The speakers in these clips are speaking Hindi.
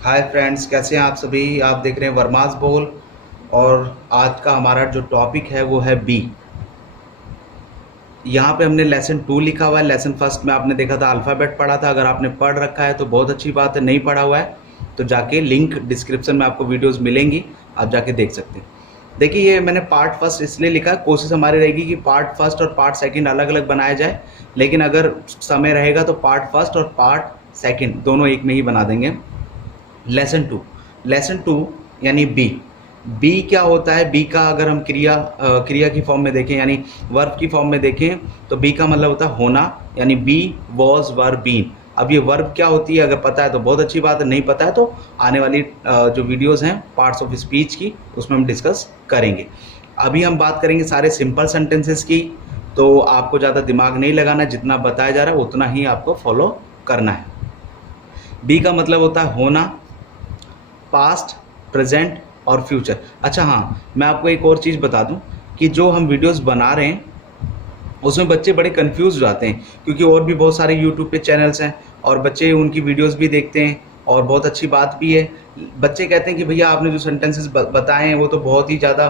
हाय फ्रेंड्स, कैसे हैं आप सभी। आप देख रहे हैं वर्मास बोल। और आज का हमारा जो टॉपिक है वो है बी। यहाँ पे हमने लेसन 2 लिखा हुआ है। लेसन फर्स्ट में आपने देखा था, अल्फ़ाबेट पढ़ा था। अगर आपने पढ़ रखा है तो बहुत अच्छी बात है, नहीं पढ़ा हुआ है तो जाके लिंक डिस्क्रिप्शन में आपको वीडियोस मिलेंगी, आप जाके देख सकते हैं। देखिए, ये मैंने पार्ट फर्स्ट इसलिए लिखा है, कोशिश हमारी रहेगी कि पार्ट फर्स्ट और पार्ट सेकंड अलग अलग बनाया जाए, लेकिन अगर समय रहेगा तो पार्ट फर्स्ट और पार्ट सेकंड दोनों एक में ही बना देंगे। लेसन 2 यानी बी। बी क्या होता है? बी का अगर हम क्रिया की फॉर्म में देखें, यानी वर्ब की फॉर्म में देखें, तो बी का मतलब होता है होना, यानी बी वॉज वर बीन। अब ये वर्ब क्या होती है, अगर पता है तो बहुत अच्छी बात है, नहीं पता है तो आने वाली जो वीडियोस हैं पार्ट्स ऑफ स्पीच की, उसमें हम डिस्कस करेंगे। अभी हम बात करेंगे सारे सिंपल सेंटेंसेस की, तो आपको ज़्यादा दिमाग नहीं लगाना, जितना बताया जा रहा है उतना ही आपको फॉलो करना है। बी का मतलब होता है होना, पास्ट, प्रेजेंट और फ्यूचर। अच्छा हाँ, मैं आपको एक और चीज़ बता दूं कि जो हम वीडियोस बना रहे हैं उसमें बच्चे बड़े कंफ्यूज हो जाते हैं, क्योंकि और भी बहुत सारे यूट्यूब पे चैनल्स हैं और बच्चे उनकी वीडियोस भी देखते हैं, और बहुत अच्छी बात भी है। बच्चे कहते हैं कि भैया आपने जो सेंटेंसेस बताए हैं वो तो बहुत ही ज़्यादा,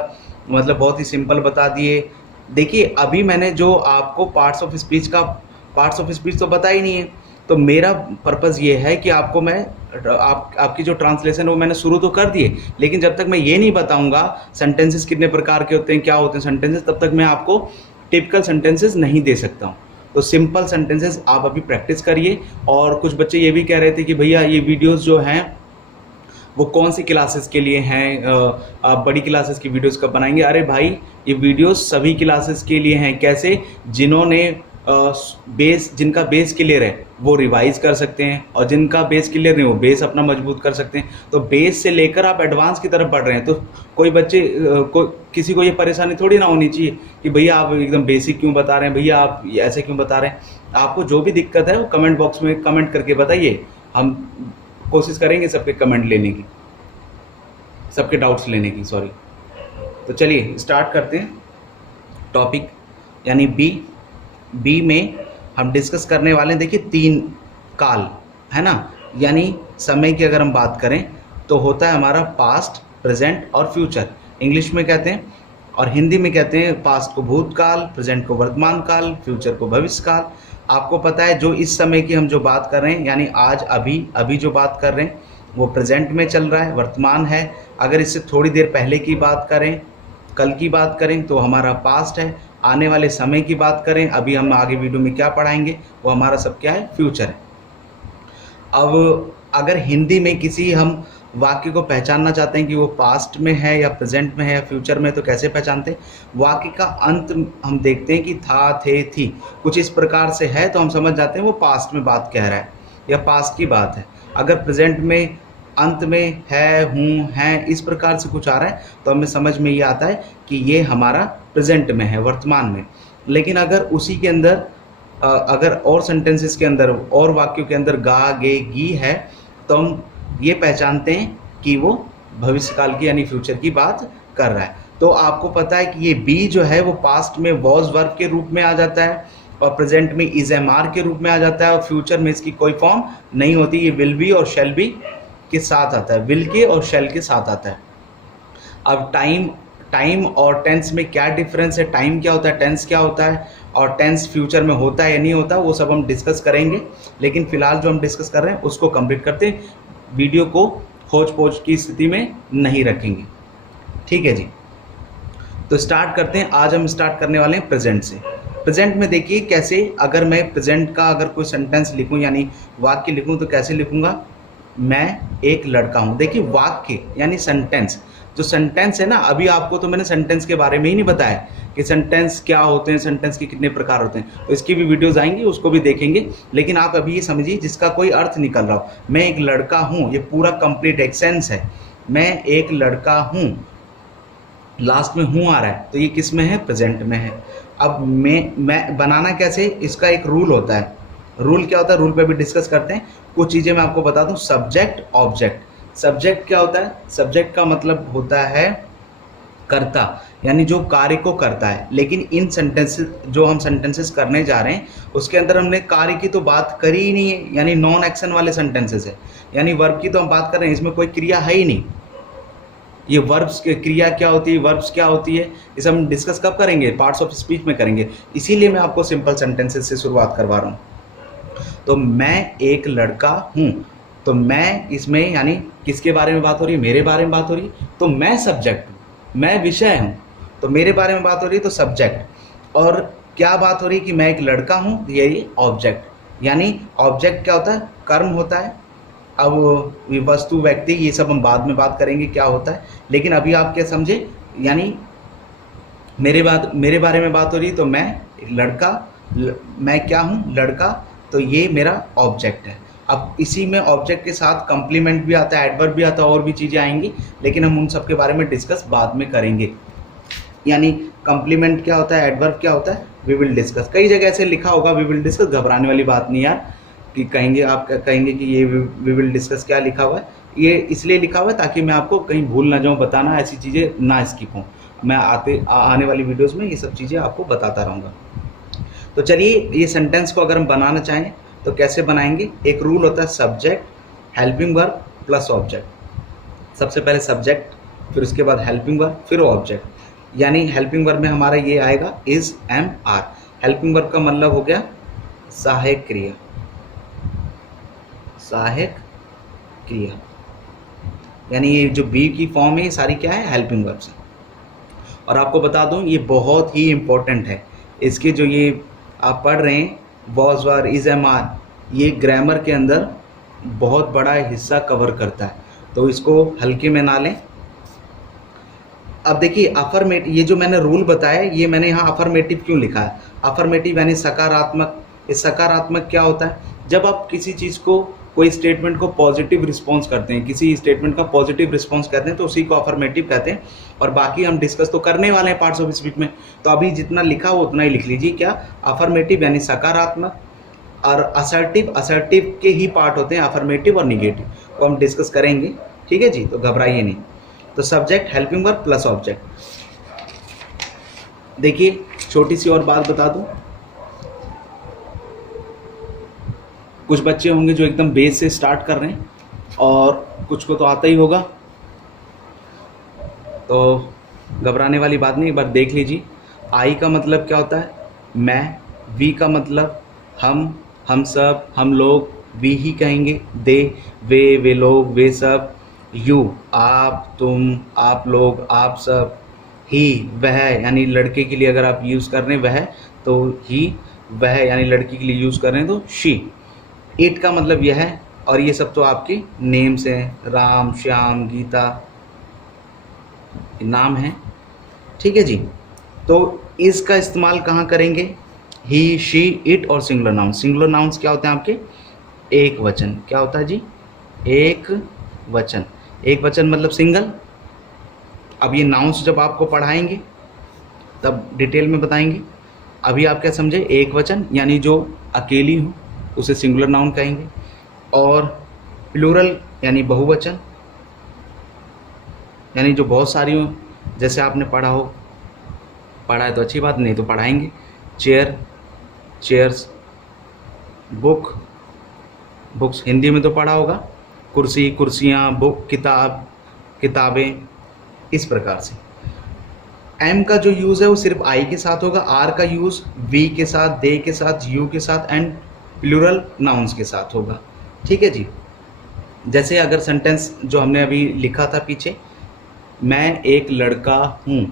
मतलब बहुत ही सिंपल बता दिए। देखिए, अभी मैंने जो आपको पार्ट्स ऑफ स्पीच तो बता ही नहीं है, तो मेरा पर्पज़ ये है कि आपको मैं आपकी जो ट्रांसलेशन है वो मैंने शुरू तो कर दिए, लेकिन जब तक मैं ये नहीं बताऊंगा सेंटेंसेस कितने प्रकार के होते हैं, क्या होते हैं सेंटेंसेस, तब तक मैं आपको टिपिकल सेंटेंसेस नहीं दे सकता हूँ। तो सिंपल सेंटेंसेस आप अभी प्रैक्टिस करिए। और कुछ बच्चे ये भी कह रहे थे कि भैया ये वीडियोस जो हैं वो कौन सी क्लासेस के लिए हैं, आप बड़ी क्लासेस की वीडियोस कब बनाएंगे। अरे भाई, ये वीडियोस सभी क्लासेस के लिए हैं। कैसे? जिन्होंने जिनका बेस क्लियर है वो रिवाइज कर सकते हैं, और जिनका बेस क्लियर नहीं वो बेस अपना मजबूत कर सकते हैं। तो बेस से लेकर आप एडवांस की तरफ बढ़ रहे हैं, तो कोई बच्चे किसी को ये परेशानी थोड़ी ना होनी चाहिए कि भैया आप एकदम बेसिक क्यों बता रहे हैं, भैया आप ऐसे क्यों बता रहे हैं। आपको जो भी दिक्कत है वो कमेंट बॉक्स में कमेंट करके बताइए, हम कोशिश करेंगे सबके कमेंट लेने की, सबके डाउट्स लेने की, सॉरी। तो चलिए स्टार्ट करते हैं टॉपिक, यानी बी। बी में हम डिस्कस करने वाले हैं, देखिए 3 काल है ना, यानी समय की अगर हम बात करें तो होता है हमारा पास्ट, प्रेजेंट और फ्यूचर। इंग्लिश में कहते हैं और हिंदी में कहते हैं पास्ट को भूतकाल, प्रेजेंट को वर्तमान काल, फ्यूचर को भविष्य काल। आपको पता है जो इस समय की हम जो बात कर रहे हैं, यानी आज अभी अभी जो बात कर रहे हैं वो प्रेजेंट में चल रहा है, वर्तमान है। अगर इससे थोड़ी देर पहले की बात करें, कल की बात करें, तो हमारा पास्ट है। आने वाले समय की बात करें, अभी हम आगे वीडियो में क्या पढ़ाएंगे, वो हमारा सब क्या है, फ्यूचर है। अब अगर हिंदी में किसी हम वाक्य को पहचानना चाहते हैं कि वो पास्ट में है या प्रेजेंट में है या फ्यूचर में, तो कैसे पहचानते हैं? वाक्य का अंत हम देखते हैं कि था, थे, थी, कुछ इस प्रकार से है, तो हम समझ जाते हैं वो पास्ट में बात कह रहा है या पास्ट की बात है। अगर प्रेजेंट में अंत में है, हूँ, हैं, इस प्रकार से कुछ आ रहा है तो हमें समझ में ये आता है कि ये हमारा प्रेजेंट में है, वर्तमान में। लेकिन अगर उसी के अंदर अगर और सेंटेंसेस के अंदर और वाक्यों के अंदर गा, गे, गी है, तो हम ये पहचानते हैं कि वो भविष्यकाल की यानी फ्यूचर की बात कर रहा है। तो आपको पता है कि ये बी जो है वो पास्ट में वॉज वर्ब के रूप में आ जाता है, और प्रेजेंट में इज एम आर के रूप में आ जाता है, और फ्यूचर में इसकी कोई फॉर्म नहीं होती। ये विल बी और शैल बी के साथ आता है, विल के और शैल के साथ आता है। अब टाइम और टेंस में क्या डिफरेंस है, टाइम क्या होता है, टेंस क्या होता है, और टेंस फ्यूचर में होता है या नहीं होता, वो सब हम डिस्कस करेंगे। लेकिन फिलहाल जो हम डिस्कस कर रहे हैं उसको कंप्लीट करते हैं, वीडियो को खोज पोज की स्थिति में नहीं रखेंगे, ठीक है जी। तो स्टार्ट करते हैं। आज हम स्टार्ट करने वाले हैं प्रेजेंट से। प्रेजेंट में देखिए कैसे, अगर मैं प्रेजेंट का अगर कोई सेंटेंस लिखूं यानी वाक्य लिखूं तो कैसे लिखूंगा? मैं एक लड़का हूं। देखिए वाक्य यानी सेंटेंस, जो सेंटेंस है ना, अभी आपको तो मैंने सेंटेंस के बारे में ही नहीं बताया कि सेंटेंस क्या होते हैं, सेंटेंस के कितने प्रकार होते हैं, तो इसकी भी वीडियोस आएंगी, उसको भी देखेंगे। लेकिन आप अभी ये समझिए जिसका कोई अर्थ निकल रहा हो, मैं एक लड़का हूँ, ये पूरा कंप्लीट एक सेंस है। मैं एक लड़का हूँ, लास्ट में हूँ आ रहा है, तो ये किस में है? प्रेजेंट में है। अब मैं बनाना कैसे, इसका एक रूल होता है। रूल क्या होता है, रूल पे भी डिस्कस करते हैं। कुछ चीज़ें मैं आपको बता दूं। Subject, object. सब्जेक्ट क्या होता है? सब्जेक्ट का मतलब होता है करता यानी जो कार्य को करता है, लेकिन इन सेंटेंसेस जो हम सेंटेंसेस करने जा रहे हैं उसके अंदर हमने कार्य की तो बात करी ही नहीं है, यानी नॉन एक्शन वाले सेंटेंसेस है, यानी वर्ब की तो हम बात कर रहे हैं, इसमें कोई क्रिया है ही नहीं। ये वर्ब्स क्रिया क्या होती है, वर्ब्स क्या होती है, इसे हम डिस्कस कब करेंगे, पार्ट्स ऑफ स्पीच में करेंगे, इसीलिए मैं आपको सिंपल सेंटेंसेस से शुरुआत करवा रहा हूँ। तो मैं एक लड़का हूँ, तो मैं इसमें यानी किसके बारे में बात हो रही है, मेरे बारे में बात हो रही है, तो मैं सब्जेक्ट हूँ, मैं विषय हूँ, तो मेरे बारे में बात हो रही है तो सब्जेक्ट। और क्या बात हो रही है कि मैं एक लड़का हूँ, यही ऑब्जेक्ट। यानी ऑब्जेक्ट क्या होता है, कर्म होता है। अब ये वस्तु व्यक्ति ये सब हम बाद में बात करेंगे क्या होता है, लेकिन अभी आप क्या समझे, यानी मेरे बारे में बात हो रही है तो मैं एक लड़का, मैं क्या हूँ, लड़का, तो ये मेरा ऑब्जेक्ट है। अब इसी में ऑब्जेक्ट के साथ कम्प्लीमेंट भी आता है, एडवर्ब भी आता है, और भी चीज़ें आएंगी, लेकिन हम उन सब के बारे में डिस्कस बाद में करेंगे। यानी कम्प्लीमेंट क्या होता है, एडवर्ब क्या होता है, वी विल डिस्कस। कई जगह ऐसे लिखा होगा वी विल डिस्कस, घबराने वाली बात नहीं यार, कि कहेंगे आप कहेंगे कि ये वी विल डिस्कस क्या लिखा हुआ है, ये इसलिए लिखा हुआ है ताकि मैं आपको कहीं भूल ना जाऊँ बताना, ऐसी चीज़ें ना स्किप हों। मैं आने वाली वीडियोज़ में ये सब चीज़ें आपको बताता रहूँगा। तो चलिए, ये सेंटेंस को अगर हम बनाना चाहें तो कैसे बनाएंगे। एक रूल होता है subject helping verb plus object. सबसे पहले सब्जेक्ट, फिर उसके बाद हेल्पिंग वर्ब, फिर ऑब्जेक्ट। यानी हेल्पिंग वर्ब में हमारा ये आएगा is, am, are. Helping verb का मतलब हो गया सहायक क्रिया, सहायक क्रिया, यानी ये जो बी की फॉर्म है ये सारी क्या है, हेल्पिंग वर्ब्स है। और आपको बता दूं ये बहुत ही इम्पोर्टेंट है, इसके जो ये आप पढ़ रहे हैं was, were, is, am, are, ये ग्रामर के अंदर बहुत बड़ा हिस्सा कवर करता है, तो इसको हल्के में ना लें। अब देखिए अफर्मेटिव, ये जो मैंने रूल बताया ये मैंने यहाँ अफर्मेटिव क्यों लिखा है, अफर्मेटिव यानी सकारात्मक। ये सकारात्मक क्या होता है, जब आप किसी चीज़ को, कोई स्टेटमेंट को पॉजिटिव रिस्पॉन्स करते हैं, किसी स्टेटमेंट का पॉजिटिव रिस्पॉन्स कहते हैं, तो उसी को अफर्मेटिव कहते हैं। और बाकी हम डिस्कस तो करने वाले हैं पार्ट्स ऑफ स्पीच में, तो अभी जितना लिखा हो उतना ही लिख लीजिए। क्या, अफर्मेटिव यानी सकारात्मक, और असर्टिव, असर्टिव के ही पार्ट होते हैं अफर्मेटिव और निगेटिव, तो हम डिस्कस करेंगे, ठीक है जी, तो घबराइए नहीं। तो subject helping verb plus object. देखिए छोटी सी और बात बता दूं, कुछ बच्चे होंगे जो एकदम बेस से स्टार्ट कर रहे हैं और कुछ को तो आता ही होगा, तो घबराने वाली बात नहीं, एक बार देख लीजिए। आई का मतलब क्या होता है, मैं। वी का मतलब हम सब, हम लोग, वी ही कहेंगे, दे, वे लोग, वे सब। यू, आप, तुम, आप लोग, आप सब। ही, वह, यानी लड़के के लिए अगर आप यूज़ कर रहे हैं वह, तो ही, वह यानी लड़की के लिए यूज़ कर रहे हैं तो शी। इट का मतलब यह है, और ये सब तो आपके नेम्स हैं, राम, श्याम, गीता, नाम है, ठीक है जी। तो इसका इस्तेमाल कहाँ करेंगे, ही, शी, इट और सिंगुलर नाउन। सिंगुलर नाउन्स क्या होते हैं आपके, एक वचन। क्या होता है जी, एक वचन। एक वचन मतलब सिंगल। अब ये नाउन्स जब आपको पढ़ाएंगे तब डिटेल में बताएंगे, अभी आप क्या समझे, एक वचन यानी जो अकेली हो उसे सिंगुलर नाउन कहेंगे, और प्लूरल यानी बहुवचन, यानी जो बहुत सारी हो, जैसे आपने पढ़ा है तो अच्छी बात, नहीं तो पढ़ाएंगे। Chair, chairs, book, books Hindi में तो पढ़ा होगा, कुर्सी, कुर्सियाँ, बुक, किताब, किताबें, इस प्रकार से। एम का जो यूज़ है वो सिर्फ आई के साथ होगा, आर का यूज़ वी के साथ, दे के साथ, यू के साथ एंड प्लूरल नाउन्स के साथ होगा, ठीक है जी। जैसे अगर सेंटेंस जो हमने अभी लिखा था पीछे, मैं एक लड़का हूँ,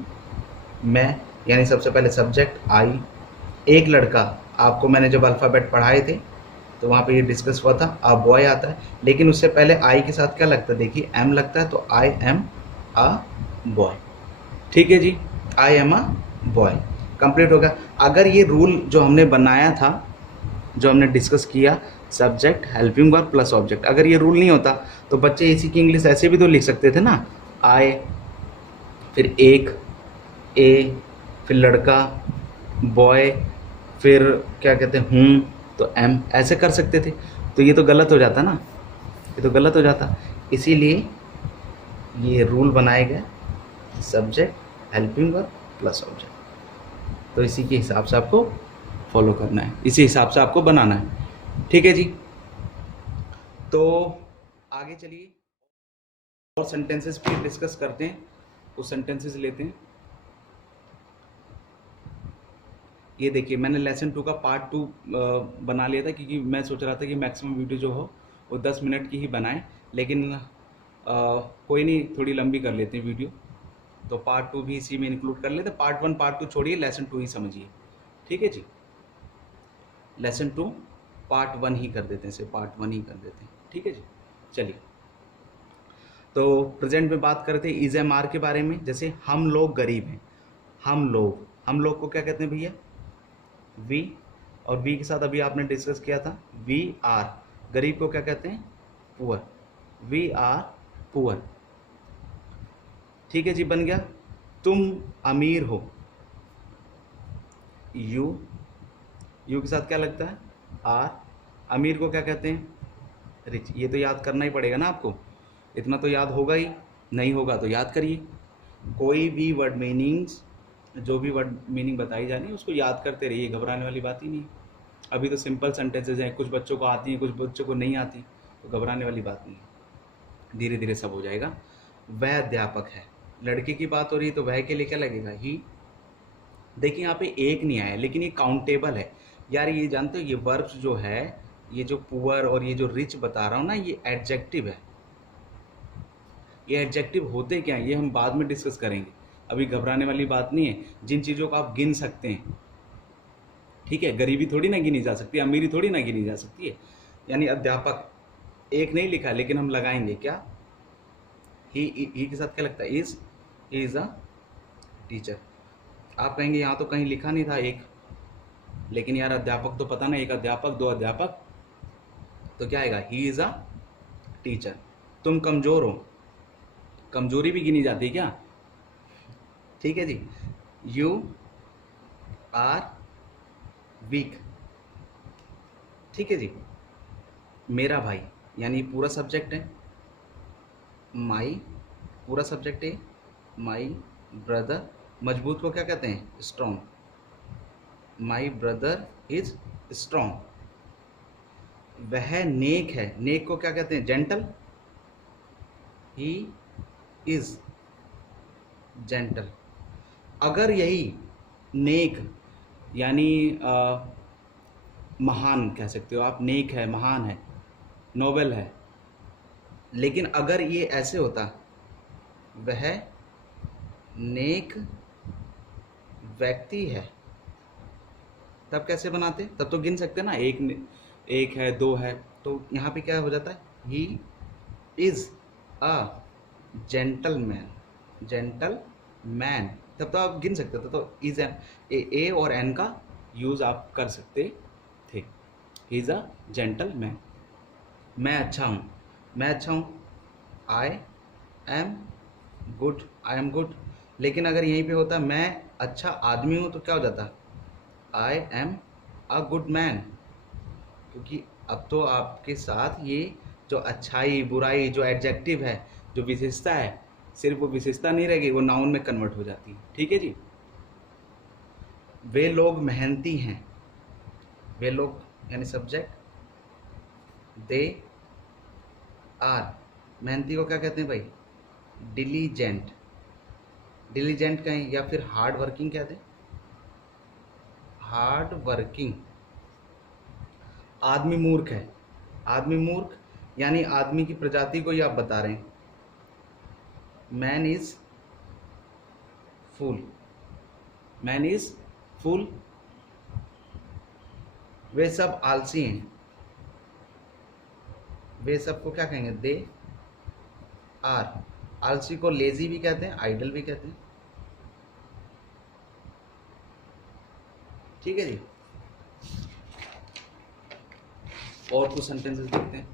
मैं यानी सबसे पहले सब्जेक्ट आई, एक लड़का, आपको मैंने जब अल्फ़ाबेट पढ़ाए थे तो वहाँ पे ये डिस्कस हुआ था, अ बॉय आता है, लेकिन उससे पहले आई के साथ क्या लगता है, देखिए एम लगता है, तो आई एम अ बॉय, ठीक है जी, I am a boy, complete हो गया। अगर ये रूल जो हमने बनाया था, जो हमने डिस्कस किया, subject helping verb plus object, अगर ये रूल नहीं होता तो बच्चे इसी की इंग्लिश ऐसे भी तो लिख सकते थे ना, आई, फिर एक, ए, फिर लड़का, बॉय, फिर क्या कहते हैं हूँ, तो एम, ऐसे कर सकते थे। तो ये तो गलत हो जाता ना, ये तो गलत हो जाता, इसीलिए ये रूल बनाए गए, subject helping verb plus object. तो इसी के हिसाब से आपको फॉलो करना है, इसी हिसाब से आपको बनाना है। ठीक है जी, तो आगे चलिए और सेंटेंसेस भी डिस्कस करते हैं, कुछ सेंटेंसेस लेते हैं। ये देखिए मैंने लेसन 2 का पार्ट 2 बना लिया था, क्योंकि मैं सोच रहा था कि मैक्सिमम वीडियो जो हो वो 10 मिनट की ही बनाएं, लेकिन कोई नहीं, थोड़ी लंबी कर लेते हैं वीडियो, तो पार्ट 2 भी इसी में इंक्लूड कर लेते हैं। पार्ट 1 पार्ट 2 छोड़िए, लेसन 2 ही समझिए। ठीक है जी, लेसन 2 पार्ट 1 ही कर देते हैं, सिर्फ पार्ट 1 ही कर देते हैं। ठीक है जी, चलिए। तो प्रेजेंट में बात करते हैं इज एम आर के बारे में। जैसे हम लोग गरीब हैं, हम लोग को क्या कहते हैं भैया? वी, और वी के साथ अभी आपने डिस्कस किया था वी आर। गरीब को क्या कहते हैं? Poor, we are poor. ठीक है जी, बन गया। तुम अमीर हो, यू, यू के साथ क्या लगता है? आर। अमीर को क्या कहते हैं? रिच। ये तो याद करना ही पड़ेगा ना आपको, इतना तो याद होगा ही, नहीं होगा तो याद करिए। कोई भी वर्ड मीनिंग्स, जो भी वर्ड मीनिंग बताई जानी है उसको याद करते रहिए, घबराने वाली बात ही नहीं। अभी तो सिंपल सेंटेंसेज हैं, कुछ बच्चों को आती हैं, कुछ बच्चों को नहीं आती, तो घबराने वाली बात नहीं है, धीरे धीरे सब हो जाएगा। वह अध्यापक है, लड़के की बात हो रही है तो वह के लिए क्या लगेगा? ही। देखिए यहाँ पे एक नहीं आया, लेकिन ये काउंटेबल है यार। ये जानते हो ये वर्ब्स जो है, ये जो पुअर और ये जो रिच बता रहा हूँ ना, ये एडजेक्टिव है। ये एडजेक्टिव होते क्या हैं ये हम बाद में डिस्कस करेंगे, अभी घबराने वाली बात नहीं है। जिन चीज़ों को आप गिन सकते हैं, ठीक है, गरीबी थोड़ी ना गिनी जा सकती है, अमीरी थोड़ी ना गिनी जा सकती है। यानी अध्यापक एक नहीं लिखा, लेकिन हम लगाएंगे क्या? ही के साथ क्या लगता है? Is a teacher. आप कहेंगे यहाँ तो कहीं लिखा नहीं था एक, लेकिन यार अध्यापक तो पता ना, एक अध्यापक, दो अध्यापक, तो क्या आएगा? He is a teacher. तुम कमजोर हो, कमजोरी भी गिनी जाती है क्या? ठीक है जी। You are weak. ठीक है जी। मेरा भाई, यानी पूरा सब्जेक्ट है। माई पूरा सब्जेक्ट है। माई ब्रदर, मजबूत को क्या कहते हैं? Strong. My brother is strong. वह नेक है, नेक को क्या कहते हैं? जेंटल। He is gentle. अगर यही नेक यानी महान कह सकते हो आप, नेक है, महान है, नोबल है, लेकिन अगर ये ऐसे होता, वह नेक व्यक्ति है, तब कैसे बनाते? तब तो गिन सकते ना, एक है, दो है, तो यहाँ पे क्या हो जाता है? He is a gentleman, gentleman, तब तो आप गिन सकते थे। तो इज एन, ए और एन का यूज आप कर सकते थे। He is a gentleman. मैं अच्छा हूँ, मैं अच्छा हूँ, I am good, I am good. लेकिन अगर यहीं पे होता मैं अच्छा आदमी हूँ, तो क्या हो जाता? आई एम अ गुड मैन। क्योंकि अब तो आपके साथ ये जो अच्छाई बुराई, जो एडजेक्टिव है, जो विशेषता है, सिर्फ वो विशेषता नहीं रहेगी, वो नाउन में कन्वर्ट हो जाती है। ठीक है जी। वे लोग मेहनती हैं, वे लोग यानी सब्जेक्ट, दे आर। मेहनती को क्या कहते हैं भाई? डिलीजेंट। डिलीजेंट कहें या फिर हार्ड वर्किंग कहते हैं, हार्ड वर्किंग। आदमी मूर्ख है, आदमी मूर्ख यानी आदमी की प्रजाति को ही आप बता रहे हैं। Man is fool, man is fool. वे सब आलसी हैं, वे सब को क्या कहेंगे? They are. आलसी को लेजी भी कहते हैं, आइडल भी कहते हैं। ठीक है जी। और कुछ सेंटेंसेस देखते हैं।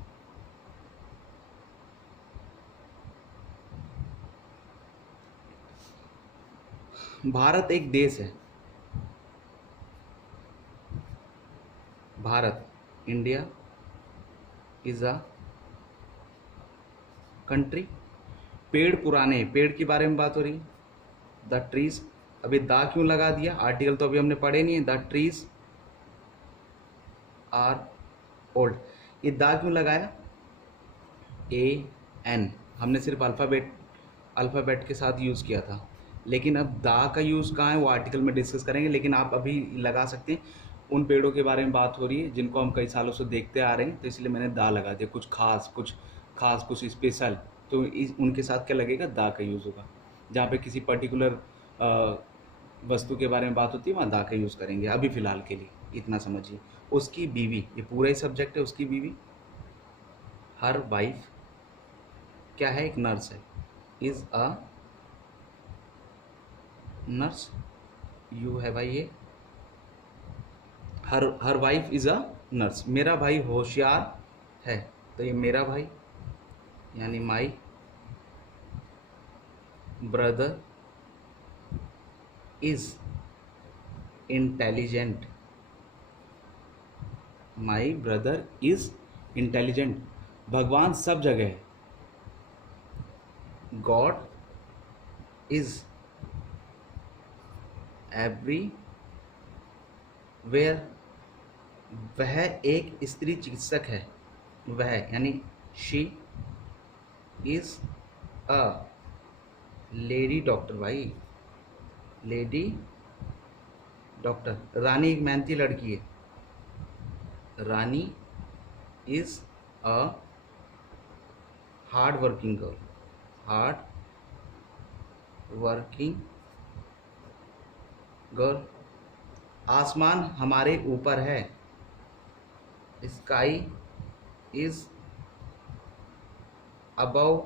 भारत एक देश है, Bharat, India is a country. पेड़ पुराने, पेड़ के बारे में बात हो रही है, द ट्रीज, अभी दा क्यों लगा दिया, आर्टिकल तो अभी हमने पढ़े नहीं है, द ट्रीज आर ओल्ड, ये दा क्यों लगाया, ए एन हमने सिर्फ अल्फ़ाबेट के साथ यूज़ किया था, लेकिन अब दा का यूज़ कहाँ है वो आर्टिकल में डिस्कस करेंगे, लेकिन आप अभी लगा सकते हैं। उन पेड़ों के बारे में बात हो रही है जिनको हम कई सालों से देखते आ रहे हैं, तो इसलिए मैंने दा लगा दिया, कुछ खास कुछ स्पेशल, तो उनके साथ क्या लगेगा, दा का यूज़ होगा। जहाँ पे किसी पर्टिकुलर वस्तु के बारे में बात होती है वहाँ दा का यूज़ करेंगे, अभी फ़िलहाल के लिए इतना समझिए। उसकी बीवी, ये पूरा ही सब्जेक्ट है, उसकी बीवी, हर वाइफ क्या है, एक नर्स है, इज़ अ नर्स, यू है भाई ये, हर वाइफ इज़ अ नर्स, मेरा भाई होशियार है, तो ये मेरा भाई यानी my brother is intelligent, my brother is intelligent, भगवान सब जगह है, गॉड इज़ एवरीवेयर, वह एक स्त्री चिकित्सक है, वह यानी she is a lady doctor, भाई लेडी डॉक्टर, रानी एक मेहनती लड़की है, Rani is a hard working girl, hard working girl, आसमान हमारे ऊपर है, sky is above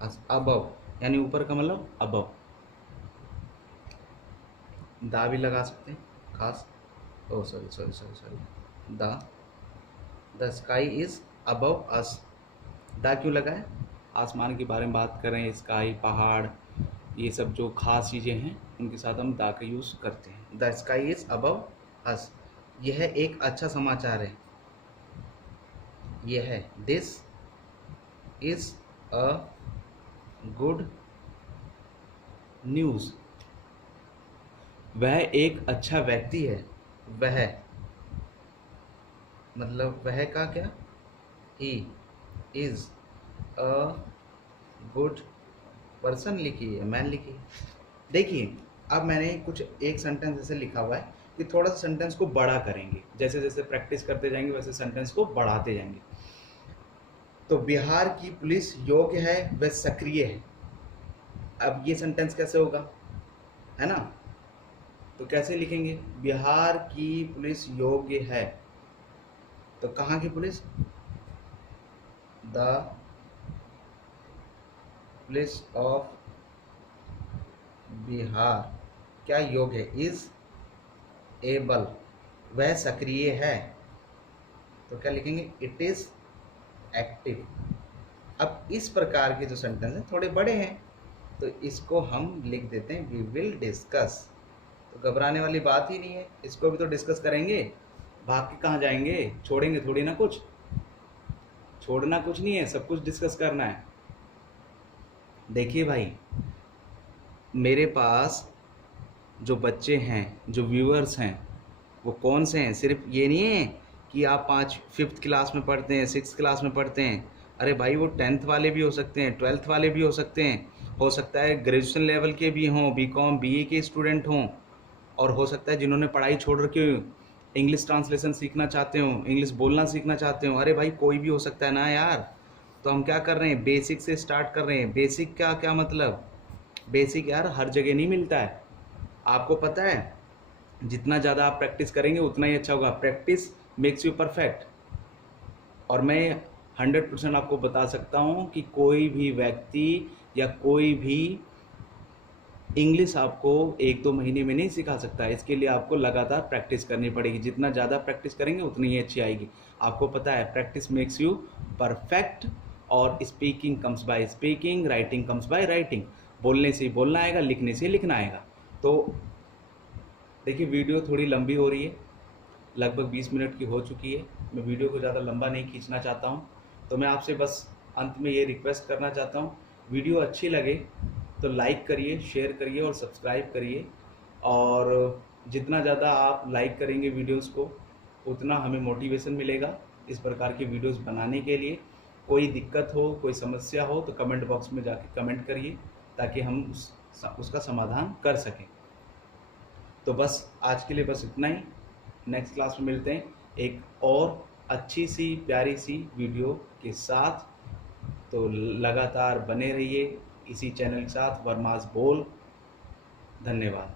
us, above यानी ऊपर का मतलब अबव, दा भी लगा सकते हैं खास, oh sorry the sky is above us, दा क्यों लगा है, आसमान के बारे में बात कर रहे हैं, स्काई, पहाड़, ये सब जो खास चीज़ें हैं उनके साथ हम दा का यूज़ करते हैं। द स्काई इज़ अबव अस, यह एक अच्छा समाचार है, यह है, this is a good news, वह एक अच्छा व्यक्ति है, वह मतलब वह का क्या, he is a good person लिखी है, मैन लिखी है। देखिए अब मैंने कुछ एक सेंटेंस ऐसे लिखा हुआ है कि थोड़ा सा सेंटेंस को बड़ा करेंगे, जैसे जैसे प्रैक्टिस करते जाएंगे वैसे सेंटेंस को बढ़ाते जाएंगे। तो बिहार की पुलिस योग्य है व सक्रिय है, अब ये सेंटेंस कैसे होगा, है ना, तो कैसे लिखेंगे, बिहार की पुलिस योग्य है, तो कहाँ की police, the police of Bihar क्या योग्य है, इज एबल, वह सक्रिय है, तो क्या लिखेंगे, इट इज एक्टिव। अब इस प्रकार के जो सेंटेंस हैं थोड़े बड़े हैं, तो इसको हम लिख देते हैं वी विल डिस्कस, तो घबराने वाली बात ही नहीं है, इसको भी तो डिस्कस करेंगे, भाग के कहाँ जाएंगे, छोड़ेंगे थोड़ी ना, कुछ छोड़ना कुछ नहीं है, सब कुछ डिस्कस करना है। देखिए भाई, मेरे पास जो बच्चे हैं, जो व्यूअर्स हैं, वो कौन से हैं, सिर्फ ये नहीं है कि आप 5th क्लास में पढ़ते हैं, 6th क्लास में पढ़ते हैं, अरे भाई वो 10th वाले भी हो सकते हैं, 12th वाले भी हो सकते हैं, हो सकता है ग्रेजुएशन लेवल के भी हों, बीकॉम बीए के स्टूडेंट हों, और हो सकता है जिन्होंने पढ़ाई छोड़ रखी हो, इंग्लिश ट्रांसलेशन सीखना चाहते हो, इंग्लिश बोलना सीखना चाहते हो, अरे भाई कोई भी हो सकता है ना यार। तो हम क्या कर रहे हैं, बेसिक से स्टार्ट कर रहे हैं। बेसिक का क्या मतलब, बेसिक यार हर जगह नहीं मिलता है, आपको पता है, जितना ज़्यादा आप प्रैक्टिस करेंगे उतना ही अच्छा होगा, प्रैक्टिस मेक्स यू परफेक्ट। और मैं 100% आपको बता सकता हूँ कि कोई भी व्यक्ति या कोई भी इंग्लिश आपको 1-2 महीने में नहीं सिखा सकता है, इसके लिए आपको लगातार प्रैक्टिस करनी पड़ेगी, जितना ज़्यादा प्रैक्टिस करेंगे उतनी ही अच्छी आएगी। आपको पता है प्रैक्टिस मेक्स यू परफेक्ट, और speaking comes by speaking, writing comes by writing, बोलने से ही बोलना आएगा, लिखने से लिखना आएगा। तो देखिए वीडियो थोड़ी लंबी हो रही है, लगभग 20 मिनट की हो चुकी है, मैं वीडियो को ज़्यादा लंबा नहीं खींचना चाहता हूँ, तो मैं आपसे बस अंत में ये रिक्वेस्ट करना चाहता हूँ, वीडियो अच्छी लगे तो लाइक करिए, शेयर करिए और सब्सक्राइब करिए। और जितना ज़्यादा आप लाइक करेंगे वीडियोस को, उतना हमें मोटिवेशन मिलेगा इस प्रकार की वीडियोस बनाने के लिए। कोई दिक्कत हो, कोई समस्या हो तो कमेंट बॉक्स में जाके कमेंट करिए, ताकि हम उसका समाधान कर सकें। तो बस आज के लिए बस इतना ही। नेक्स्ट क्लास में मिलते हैं एक और अच्छी सी प्यारी सी वीडियो के साथ। तो लगातार बने रहिए इसी चैनल के साथ, वर्मास बोल। धन्यवाद।